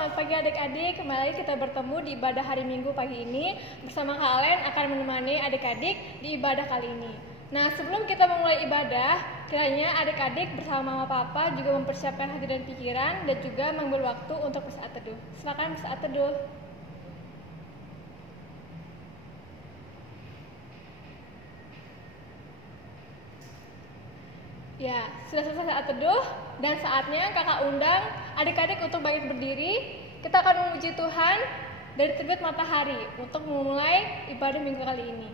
selamat pagi adik-adik. Kembali lagi kita bertemu di ibadah hari Minggu pagi ini. Bersama Kak Alen akan menemani adik-adik di ibadah kali ini. Nah, sebelum kita memulai ibadah, kiranya adik-adik bersama mama papa juga mempersiapkan hati dan pikiran dan juga mengambil waktu untuk bersaat teduh. Silakan bersaat teduh. Ya, sudah selesai saat teduh dan saatnya kakak undang adik-adik untuk bangkit berdiri. Kita akan memuji Tuhan dari terbit matahari untuk memulai ibadah minggu kali ini.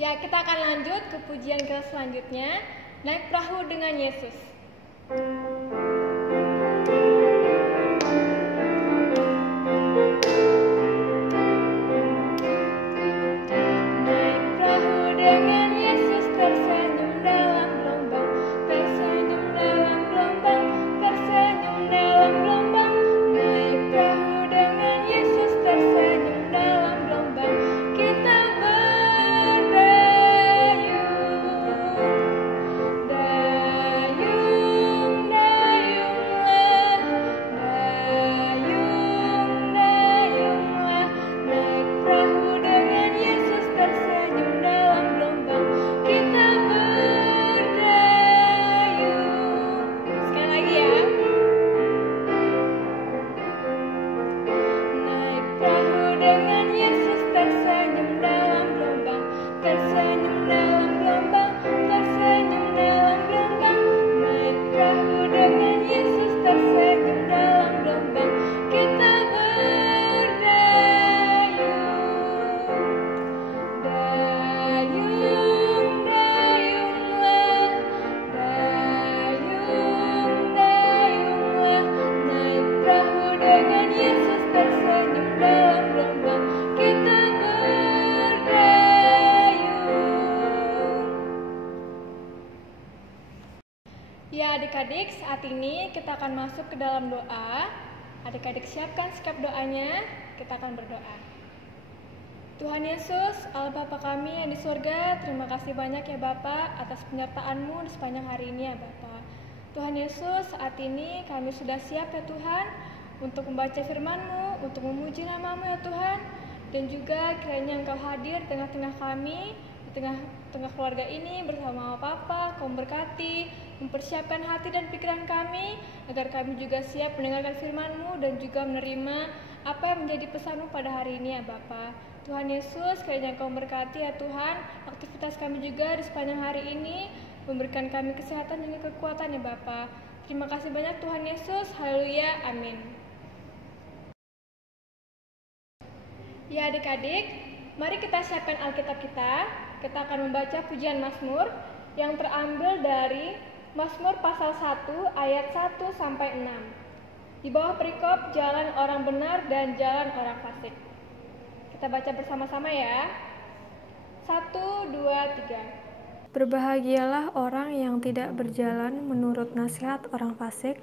Ya, kita akan lanjut ke pujian kita selanjutnya, Naik Perahu dengan Yesus. Naik perahu dengan Yesus, tersenyum dalam gelombang, tersenyum dalam gelombang, tersenyum dalam gelombang. Naik perahu dengan Yesus, tersenyum dalam gelombang. Kita Ya adik-adik, saat ini kita akan masuk ke dalam doa. Adik-adik siapkan sikap doanya, kita akan berdoa. Tuhan Yesus, Allah Bapa kami yang di surga, terima kasih banyak ya Bapa atas penyertaan-Mu di sepanjang hari ini ya Bapa. Tuhan Yesus, saat ini kami sudah siap ya Tuhan untuk membaca firman-Mu, untuk memuji nama-Mu ya Tuhan. Dan juga kiranya Engkau hadir di tengah-tengah kami, di tengah keluarga ini bersama Papa. Kau berkati, mempersiapkan hati dan pikiran kami, agar kami juga siap mendengarkan firman-Mu dan juga menerima apa yang menjadi pesan-Mu pada hari ini ya Bapa. Tuhan Yesus, kiranya Engkau berkati ya Tuhan, aktivitas kami juga di sepanjang hari ini, memberikan kami kesehatan dan kekuatan ya Bapa. Terima kasih banyak Tuhan Yesus, haleluya, amin. Ya adik-adik, mari kita siapkan Alkitab kita. Kita akan membaca pujian Mazmur yang terambil dari Mazmur pasal 1 ayat 1 sampai 6. Di bawah perikop jalan orang benar dan jalan orang fasik. Kita baca bersama-sama ya. 1, 2, 3. Berbahagialah orang yang tidak berjalan menurut nasihat orang fasik,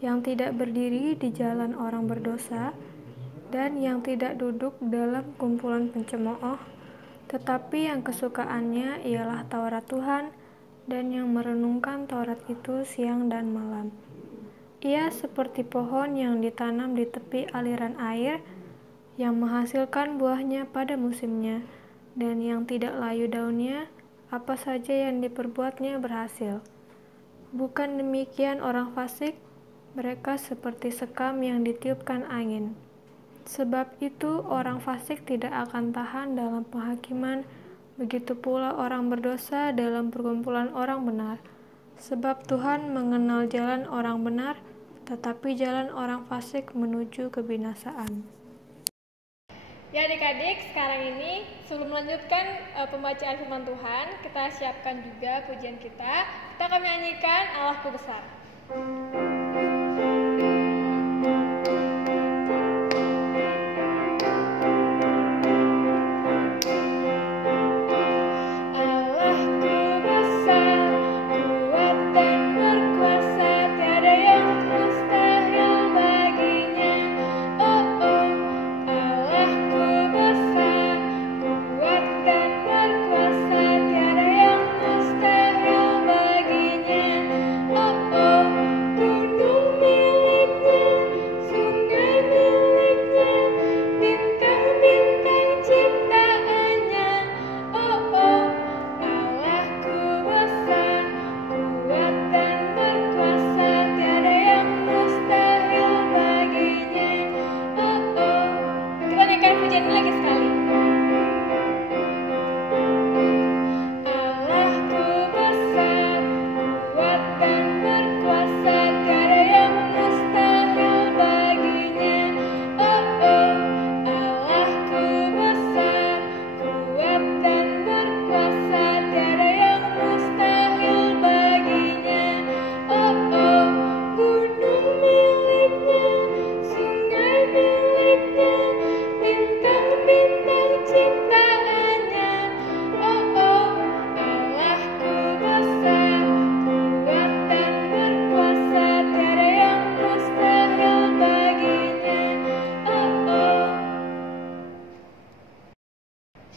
yang tidak berdiri di jalan orang berdosa, dan yang tidak duduk dalam kumpulan pencemooh, tetapi yang kesukaannya ialah Taurat Tuhan, dan yang merenungkan Taurat itu siang dan malam. Ia seperti pohon yang ditanam di tepi aliran air, yang menghasilkan buahnya pada musimnya, dan yang tidak layu daunnya, apa saja yang diperbuatnya berhasil. Bukan demikian orang fasik, mereka seperti sekam yang ditiupkan angin. Sebab itu orang fasik tidak akan tahan dalam penghakiman, begitu pula orang berdosa dalam perkumpulan orang benar. Sebab Tuhan mengenal jalan orang benar, tetapi jalan orang fasik menuju kebinasaan. Ya adik-adik, sekarang ini sebelum melanjutkan pembacaan firman Tuhan, kita siapkan juga pujian kita. Kita akan menyanyikan Allahku Besar.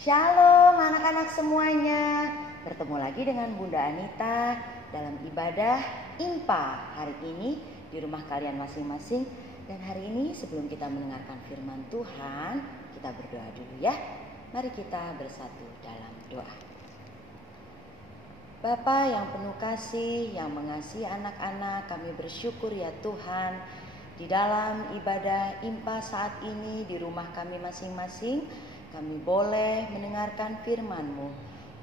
Shalom anak-anak semuanya. Bertemu lagi dengan Bunda Anita dalam ibadah IMPA hari ini di rumah kalian masing-masing. Dan hari ini sebelum kita mendengarkan firman Tuhan, kita berdoa dulu ya. Mari kita bersatu dalam doa. Bapa yang penuh kasih, yang mengasihi anak-anak, kami bersyukur ya Tuhan. Di dalam ibadah IMPA saat ini di rumah kami masing-masing, kami boleh mendengarkan firman-Mu.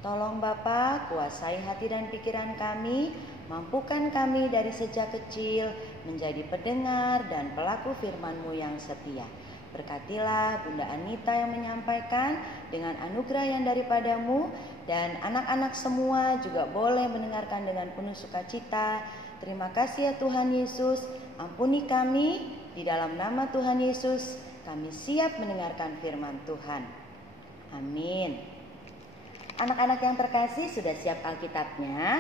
Tolong Bapa, kuasai hati dan pikiran kami, mampukan kami dari sejak kecil menjadi pendengar dan pelaku firman-Mu yang setia. Berkatilah Bunda Anita yang menyampaikan dengan anugerah yang daripada-Mu, dan anak-anak semua juga boleh mendengarkan dengan penuh sukacita. Terima kasih ya Tuhan Yesus, ampuni kami, di dalam nama Tuhan Yesus kami siap mendengarkan firman Tuhan. Amin. Anak-anak yang terkasih, sudah siap Alkitabnya?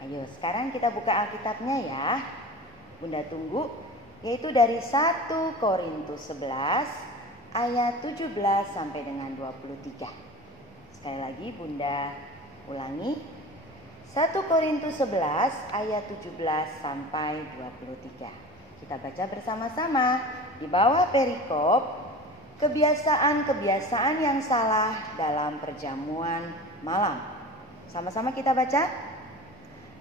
Ayo sekarang kita buka Alkitabnya ya. Bunda tunggu, yaitu dari 1 Korintus 11 ayat 17 sampai dengan 23. Sekali lagi Bunda ulangi. 1 Korintus 11 ayat 17 sampai 23. Kita baca bersama-sama. Di bawah perikop, kebiasaan-kebiasaan yang salah dalam perjamuan malam. Sama-sama kita baca.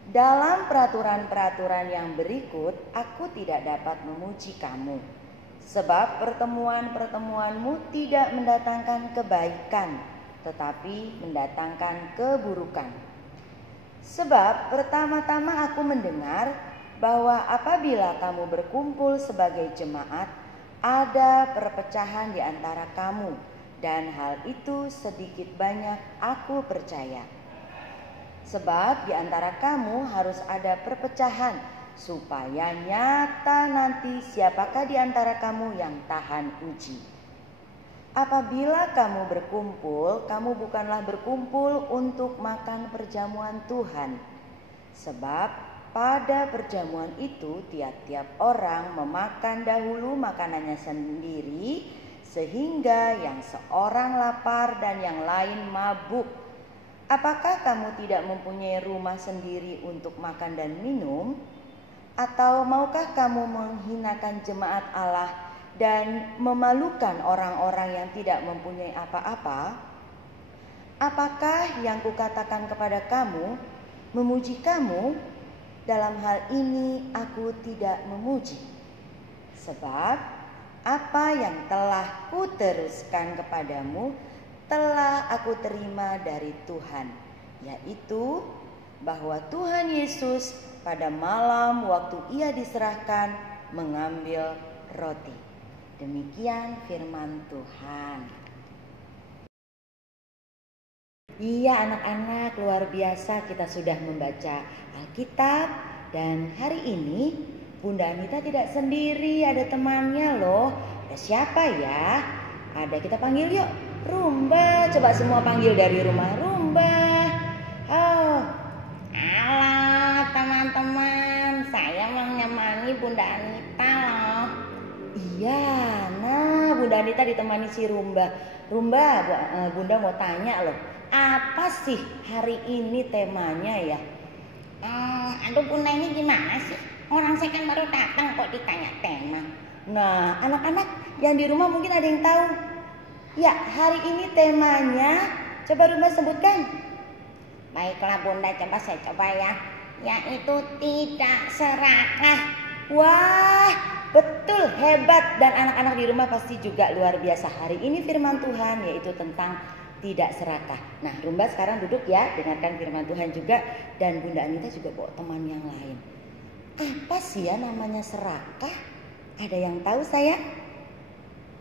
Dalam peraturan-peraturan yang berikut, aku tidak dapat memuji kamu, sebab pertemuan-pertemuanmu tidak mendatangkan kebaikan, tetapi mendatangkan keburukan. Sebab pertama-tama aku mendengar bahwa apabila kamu berkumpul sebagai jemaat, ada perpecahan di antara kamu, dan hal itu sedikit banyak aku percaya. Sebab di antara kamu harus ada perpecahan, supaya nyata nanti siapakah di antara kamu yang tahan uji. Apabila kamu berkumpul, kamu bukanlah berkumpul untuk makan perjamuan Tuhan. Sebab pada perjamuan itu tiap-tiap orang memakan dahulu makanannya sendiri, sehingga yang seorang lapar dan yang lain mabuk. Apakah kamu tidak mempunyai rumah sendiri untuk makan dan minum? Atau maukah kamu menghinakan jemaat Allah dan memalukan orang-orang yang tidak mempunyai apa-apa? Apakah yang kukatakan kepada kamu memuji kamu? Dalam hal ini aku tidak memuji. Sebab apa yang telah kuteruskan kepadamu telah aku terima dari Tuhan, yaitu bahwa Tuhan Yesus pada malam waktu ia diserahkan mengambil roti. Demikian firman Tuhan. Iya anak-anak, luar biasa kita sudah membaca Alkitab. Dan hari ini Bunda Anita tidak sendiri, ada temannya loh. Ada siapa ya? Ada, kita panggil yuk. Rumba, coba semua panggil dari rumah. Rumba. Oh, halo teman-teman, saya menemani Bunda Anita loh. Iya, nah Bunda Anita ditemani si Rumba. Rumba, Bunda mau tanya loh, apa sih hari ini temanya ya? Aduh Bunda, ini gimana sih? Orang saya kan baru datang kok ditanya tema. Nah, anak-anak yang di rumah mungkin ada yang tahu. Ya, hari ini temanya, coba Rumba sebutkan. Baiklah Bunda, coba saya coba ya. Yaitu tidak serakah. Wah, betul, hebat. Dan anak-anak di rumah pasti juga luar biasa. Hari ini firman Tuhan yaitu tentang tidak serakah. Nah, Rumba sekarang duduk ya, dengarkan firman Tuhan juga. Dan Bunda Anita juga bawa teman yang lain. Apa sih ya namanya serakah? Ada yang tahu sayang?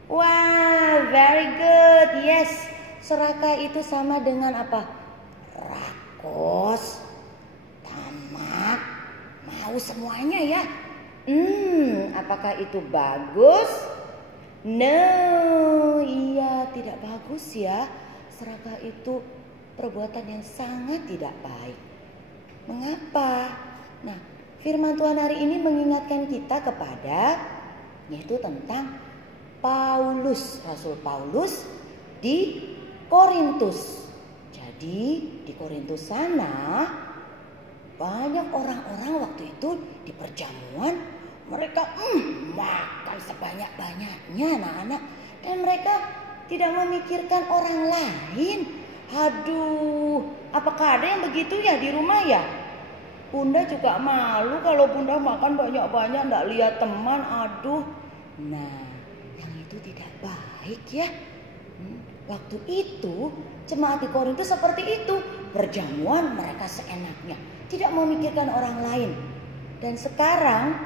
Wah, very good. Yes, serakah itu sama dengan apa? Rakos, tamak, mau semuanya ya. Apakah itu bagus? No, iya tidak bagus ya. Serakah itu perbuatan yang sangat tidak baik. Mengapa? Nah, firman Tuhan hari ini mengingatkan kita kepada yaitu tentang Paulus, Rasul Paulus di Korintus. Jadi di Korintus sana banyak orang-orang waktu itu di perjamuan mereka makan sebanyak-banyaknya anak-anak, dan mereka tidak memikirkan orang lain. Aduh, apakah ada yang begitu ya di rumah ya? Bunda juga malu kalau Bunda makan banyak-banyak enggak lihat teman. Aduh. Nah, yang itu tidak baik ya. Waktu itu jemaat di Korintus seperti itu. Perjamuan mereka seenaknya, tidak memikirkan orang lain. Dan sekarang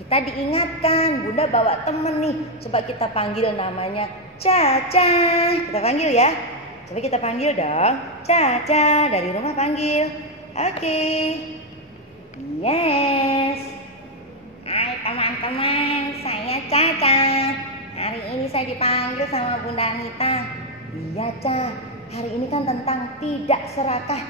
kita diingatkan, Bunda bawa temen nih. Coba kita panggil namanya Caca. Kita panggil ya. Coba kita panggil dong. Caca, dari rumah panggil. Oke. Yes. Hai teman-teman, saya Caca. Hari ini saya dipanggil sama Bunda Anita. Iya Ca, hari ini kan tentang tidak serakah.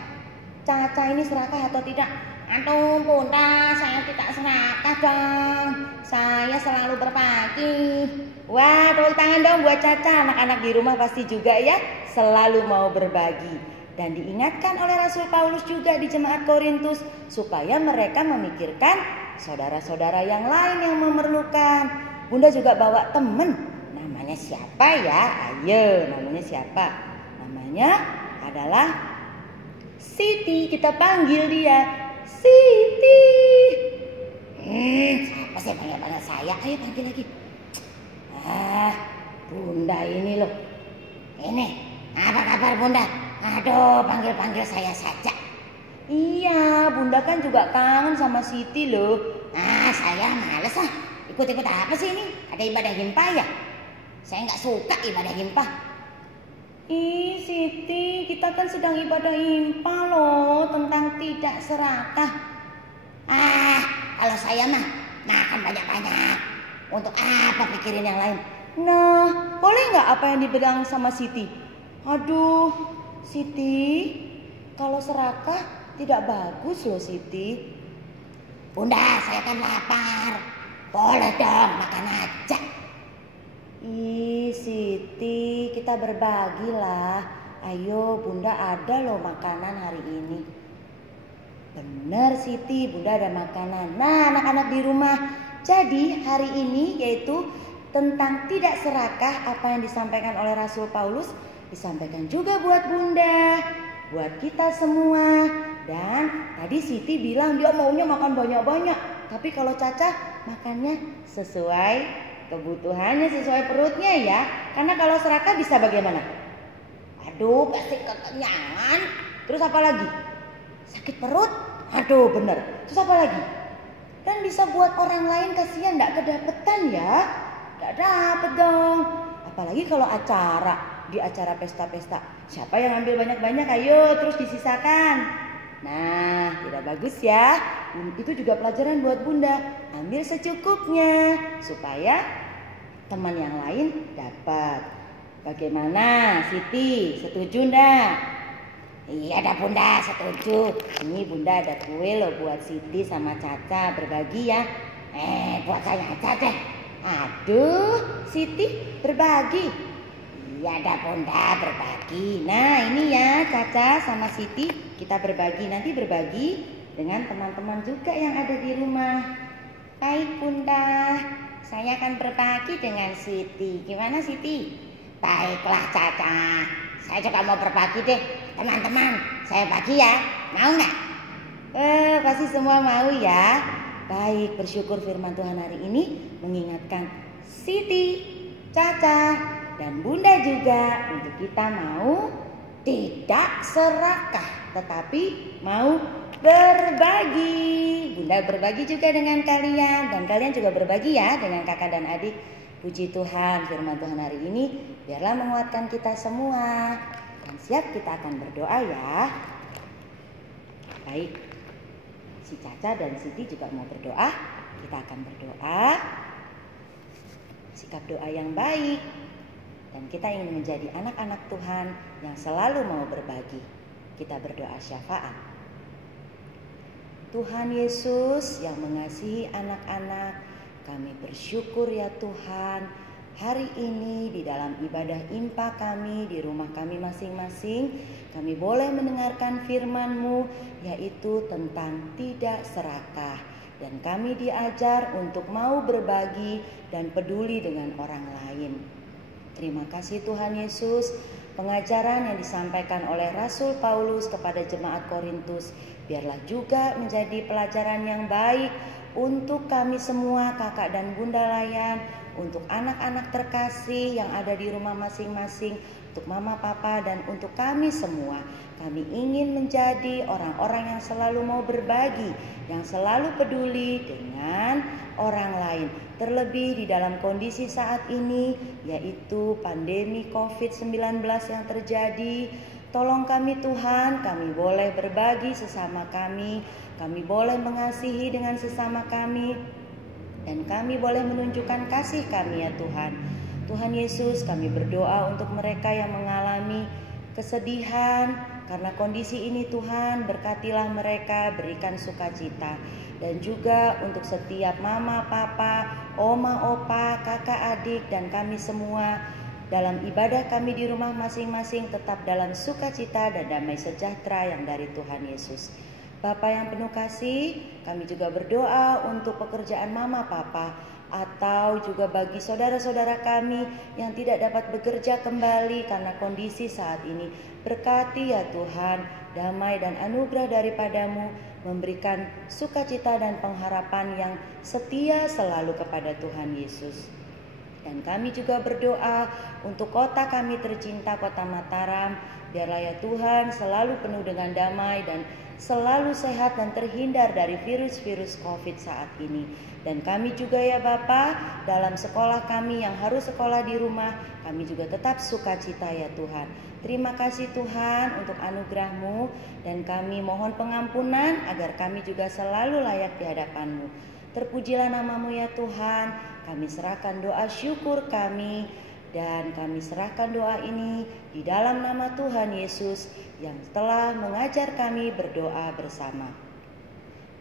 Caca ini serakah atau tidak? Aduh Bunda, saya tidak serakah dong. Saya selalu berbagi. Wah, tepuk tangan dong buat Caca. Anak-anak di rumah pasti juga ya selalu mau berbagi. Dan diingatkan oleh Rasul Paulus juga di jemaat Korintus supaya mereka memikirkan saudara-saudara yang lain yang memerlukan. Bunda juga bawa temen. Namanya siapa ya? Ayo, namanya siapa? Namanya adalah Siti. Kita panggil dia Siti. Siapa sih panggil saya? Ayo panggil lagi. Bunda ini loh. Ini, apa kabar Bunda? Aduh, panggil-panggil saya saja. Iya, Bunda kan juga kangen sama Siti loh. Saya males Ikut-ikut apa sih ini? Ada ibadah himpah ya? Saya nggak suka ibadah himpah. Ih, Siti, kita kan sedang ibadah himpah loh, tentang tidak serakah. Kalau saya mah makan banyak-banyak. Untuk apa pikirin yang lain? Nah, boleh nggak apa yang dibilang sama Siti? Aduh, Siti, kalau serakah tidak bagus loh Siti. Bunda, saya kan lapar. Boleh dong, makan aja. Ih, Siti, kita berbagilah. Ayo, Bunda ada loh makanan hari ini. Bener Siti, Bunda ada makanan. Nah, anak-anak di rumah. Jadi hari ini yaitu tentang tidak serakah, apa yang disampaikan oleh Rasul Paulus disampaikan juga buat Bunda, buat kita semua. Dan tadi Siti bilang dia maunya makan banyak-banyak, tapi kalau Caca makannya sesuai kebutuhannya, sesuai perutnya ya. Karena kalau serakah bisa bagaimana? Aduh, pasti kekenyangan. Terus apa lagi? Sakit perut? Aduh, bener. Terus apa lagi? Dan bisa buat orang lain kasihan gak kedapetan ya. Gak dapet dong. Apalagi kalau di acara pesta-pesta. Siapa yang ambil banyak-banyak? Ayo terus disisakan. Nah, tidak bagus ya. Itu juga pelajaran buat Bunda. Ambil secukupnya supaya teman yang lain dapat. Bagaimana Siti? Setuju enggak? Iya dah Bunda, setuju. Ini Bunda ada kue loh buat Siti sama Caca, berbagi ya. Buat saya aja deh. Aduh, Siti berbagi. Iya dah Bunda, berbagi. Nah ini ya Caca sama Siti kita berbagi. Nanti berbagi dengan teman-teman juga yang ada di rumah. Baik Bunda, saya akan berbagi dengan Siti. Gimana Siti? Baiklah Caca, saya juga mau berbagi deh. Teman-teman, saya bagi ya. Mau nggak? Pasti semua mau ya. Baik, bersyukur firman Tuhan hari ini mengingatkan Siti, Caca, dan Bunda juga untuk kita mau tidak serakah, tetapi mau berbagi. Bunda berbagi juga dengan kalian, dan kalian juga berbagi ya dengan kakak dan adik. Puji Tuhan, firman Tuhan hari ini biarlah menguatkan kita semua. Dan siap, kita akan berdoa ya. Baik, si Caca dan Siti juga mau berdoa. Kita akan berdoa, sikap doa yang baik. Dan kita ingin menjadi anak-anak Tuhan yang selalu mau berbagi. Kita berdoa syafaat. Tuhan Yesus yang mengasihi anak-anak, kami bersyukur ya Tuhan. Hari ini di dalam ibadah impa kami di rumah kami masing-masing, kami boleh mendengarkan firman-Mu yaitu tentang tidak serakah. Dan kami diajar untuk mau berbagi dan peduli dengan orang lain. Terima kasih Tuhan Yesus, pengajaran yang disampaikan oleh Rasul Paulus kepada jemaat Korintus biarlah juga menjadi pelajaran yang baik untuk kami semua kakak dan bunda layan, untuk anak-anak terkasih yang ada di rumah masing-masing, untuk mama papa dan untuk kami semua. Kami ingin menjadi orang-orang yang selalu mau berbagi, yang selalu peduli dengan orang lain. Terlebih di dalam kondisi saat ini yaitu pandemi COVID-19 yang terjadi. Tolong kami Tuhan, kami boleh berbagi sesama kami boleh mengasihi dengan sesama kami, dan kami boleh menunjukkan kasih kami ya Tuhan. Tuhan Yesus, kami berdoa untuk mereka yang mengalami kesedihan karena kondisi ini Tuhan, berkatilah mereka, berikan sukacita. Dan juga untuk setiap mama, papa, oma, opa, kakak, adik, dan kami semua, dalam ibadah kami di rumah masing-masing tetap dalam sukacita dan damai sejahtera yang dari Tuhan Yesus. Bapa yang penuh kasih, kami juga berdoa untuk pekerjaan mama papa, atau juga bagi saudara-saudara kami yang tidak dapat bekerja kembali karena kondisi saat ini. Berkati ya Tuhan, damai dan anugerah daripadamu, memberikan sukacita dan pengharapan yang setia selalu kepada Tuhan Yesus. Dan kami juga berdoa untuk kota kami tercinta, Kota Mataram. Biarlah ya Tuhan selalu penuh dengan damai dan selalu sehat dan terhindar dari virus-virus COVID saat ini. Dan kami juga ya Bapa, dalam sekolah kami yang harus sekolah di rumah, kami juga tetap sukacita ya Tuhan. Terima kasih Tuhan untuk anugerah-Mu, dan kami mohon pengampunan agar kami juga selalu layak di hadapan-Mu. Terpujilah nama-Mu ya Tuhan. Kami serahkan doa syukur kami, dan kami serahkan doa ini di dalam nama Tuhan Yesus yang telah mengajar kami berdoa bersama.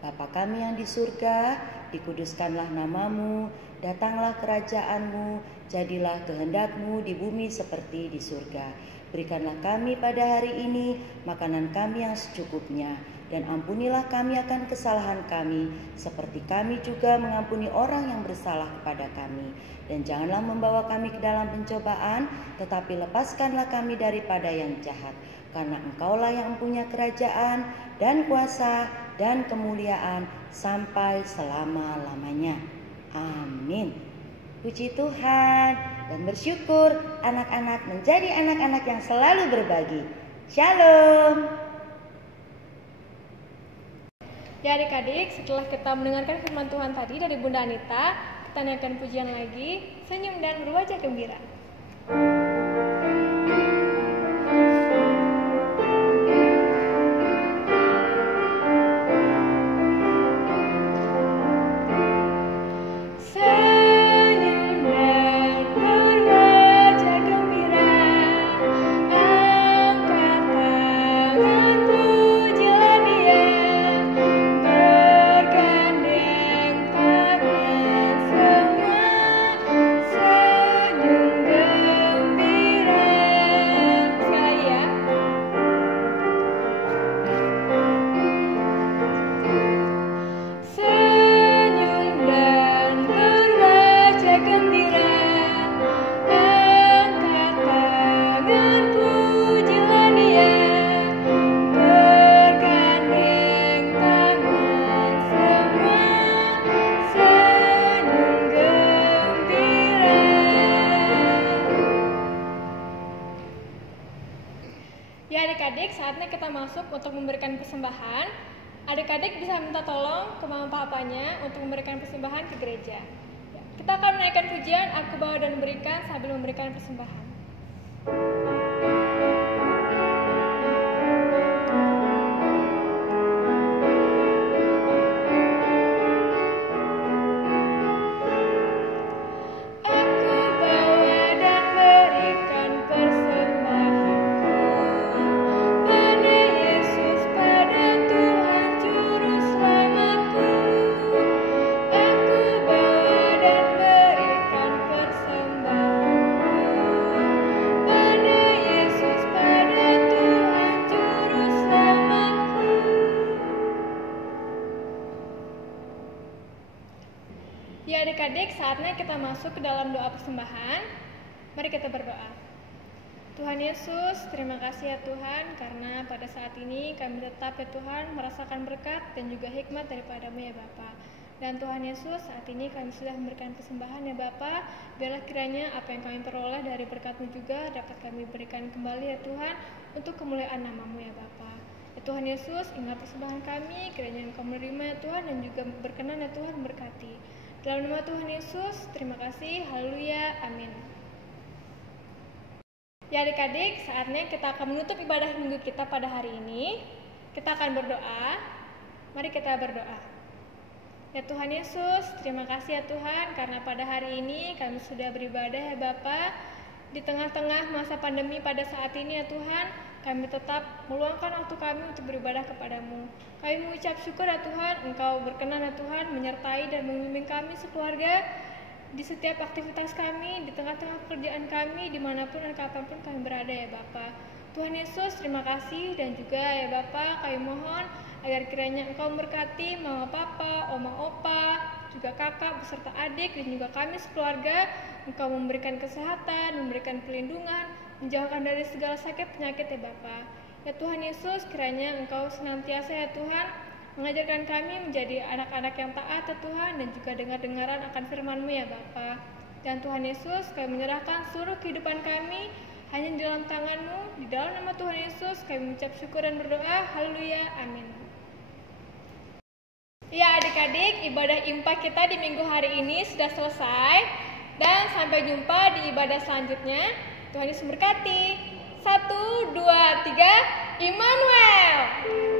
Bapa kami yang di surga, dikuduskanlah nama-Mu, datanglah kerajaan-Mu, jadilah kehendak-Mu di bumi seperti di surga. Berikanlah kami pada hari ini makanan kami yang secukupnya, dan ampunilah kami akan kesalahan kami, seperti kami juga mengampuni orang yang bersalah kepada kami. Dan janganlah membawa kami ke dalam pencobaan, tetapi lepaskanlah kami daripada yang jahat. Karena Engkaulah yang mempunyai kerajaan dan kuasa dan kemuliaan sampai selama-lamanya. Amin. Puji Tuhan, dan bersyukur anak-anak menjadi anak-anak yang selalu berbagi. Shalom. Ya adik-adik, setelah kita mendengarkan firman Tuhan tadi dari Bunda Anita, kita naikkan pujian lagi, senyum dan berwajah gembira. Saatnya kita masuk untuk memberikan persembahan. Adik-adik bisa minta tolong ke mama papanya untuk memberikan persembahan ke gereja. Kita akan menaikkan pujian Aku Bawa dan Berikan sambil memberikan persembahan. Ya adik-adik, saatnya kita masuk ke dalam doa persembahan. Mari kita berdoa. Tuhan Yesus, terima kasih ya Tuhan, karena pada saat ini kami tetap ya Tuhan merasakan berkat dan juga hikmat daripada-Mu ya Bapa. Dan Tuhan Yesus, saat ini kami sudah memberikan persembahan ya Bapa. Biarlah kiranya apa yang kami peroleh dari berkat-Mu juga dapat kami berikan kembali ya Tuhan untuk kemuliaan nama-Mu ya Bapa. Ya Tuhan Yesus, ingat persembahan kami, kiranya Engkau menerima ya Tuhan dan juga berkenan ya Tuhan berkati. Dalam nama Tuhan Yesus, terima kasih. Haleluya. Amin. Ya adik-adik, saatnya kita akan menutup ibadah minggu kita pada hari ini. Kita akan berdoa. Mari kita berdoa. Ya Tuhan Yesus, terima kasih ya Tuhan, karena pada hari ini kami sudah beribadah ya Bapa. Di tengah-tengah masa pandemi pada saat ini ya Tuhan, kami tetap meluangkan waktu kami untuk beribadah kepada-Mu. Kami mengucap syukur ya Tuhan, Engkau berkenan ya Tuhan menyertai dan membimbing kami sekeluarga di setiap aktivitas kami, di tengah-tengah pekerjaan kami, dimanapun dan kapanpun kami berada ya Bapa. Tuhan Yesus, terima kasih, dan juga ya Bapa, kami mohon agar kiranya Engkau memberkati Mama Papa, Oma Opa, juga kakak beserta adik dan juga kami sekeluarga. Engkau memberikan kesehatan, memberikan perlindungan, menjauhkan dari segala sakit penyakit ya Bapa. Ya Tuhan Yesus, kiranya Engkau senantiasa ya Tuhan mengajarkan kami menjadi anak-anak yang taat ya Tuhan, dan juga dengar-dengaran akan firman-Mu ya Bapa. Dan Tuhan Yesus, kami menyerahkan seluruh kehidupan kami hanya di dalam tangan-Mu. Di dalam nama Tuhan Yesus kami mengucap syukur dan berdoa. Haleluya, amin. Ya adik-adik, ibadah impa kita di minggu hari ini sudah selesai. Dan sampai jumpa di ibadah selanjutnya. Tuhan Yesus memberkati. 1, 2, 3, Immanuel.